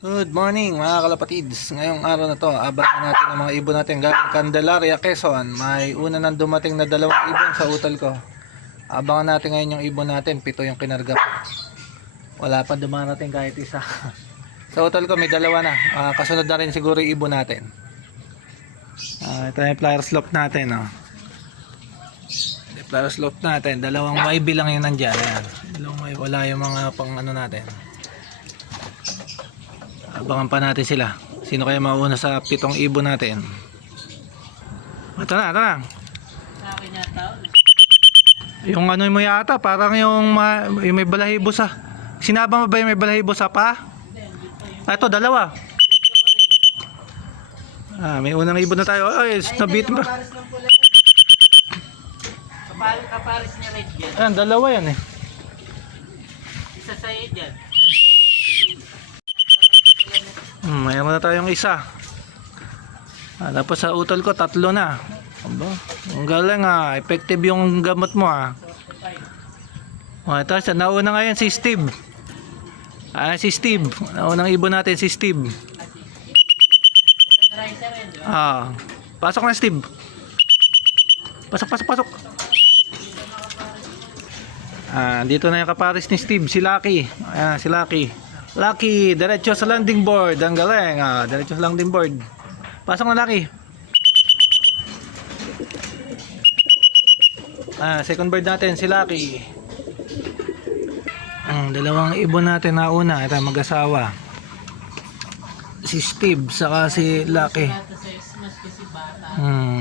Good morning mga kalapatids. Ngayong araw na to, abangan natin ang mga ibon natin galing Candelaria, Quezon. May una nang dumating na 2 ibon sa utol ko. Abangan natin ngayon yung ibon natin, 7 yung kinarga ko. Wala pa dumarating kahit isa. Sa utol ko may 2 na. Kasunod na rin siguro yung ibon natin. Ito yung flyer slope natin. Flyer slope natin, 2 YB lang yung nandyan. Ayan. 2 YB, wala yung mga pang ano natin. Abangan pa natin sila. Sino kaya mauna sa 7 ibon natin? Ito na, ito na. Yung ano mo yata, parang yung may balahibo sa... Sinaba mo ba yung may balahibo sa pa? Ito, 2. May unang ibon na tayo. Ay, nabit mo. Kapares niya red yan. Ayan, 2 yan eh. Isa sa'yo dyan. Mayroon na tayong isa. Tapos sa utol ko 3 na. Aba, ang galing effective yung gamot mo Tapos nauna ngayon si Steve. Si Steve. Naunang ibon natin si Steve. Pasok na Steve. Pasok. Dito na yung kapares ni Steve, si Lucky. Si Lucky, diretso sa landing board. Ang galing. Diretso sa landing board. Pasok na Lucky. Second bird natin si Lucky. Ang 2 ibon natin na una, ito mag-asawa. Si Steve saka si Lucky.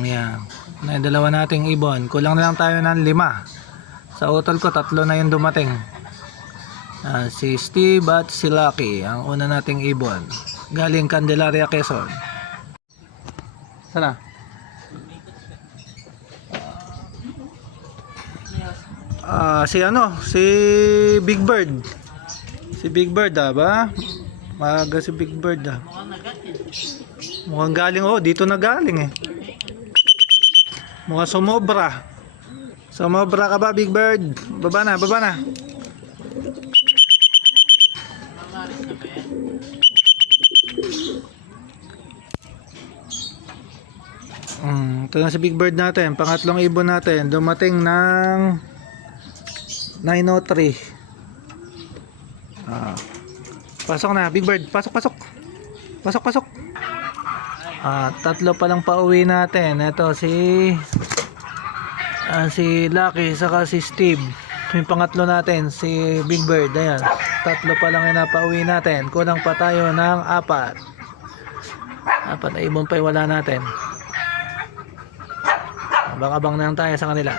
Yan. Na 2 nating ibon. Kulang na lang tayo ng 5. Sa utol ko 3 na yung dumating. Si Steve at si Lucky ang una nating ibon galing Candelaria, Quezon. Sana? Si Big Bird. Si Big Bird ba? Maaga si Big Bird Mukhang galing dito na galing Mukhang sumobra. Sumobra ka ba Big Bird? Baba na. Ito na si Big Bird natin, pangatlong ibon natin, dumating ng 9:03. Pasok na Big Bird, pasok. 3 pa lang pauwi natin. Ito si Lucky saka si Steve. Yung pangatlo natin si Big Bird. Ayan, 3 pa lang yung napauwi natin. Kulang pa tayo ng 4 na ibon pa yung wala natin. Abang-abang na lang tayo sa kanila.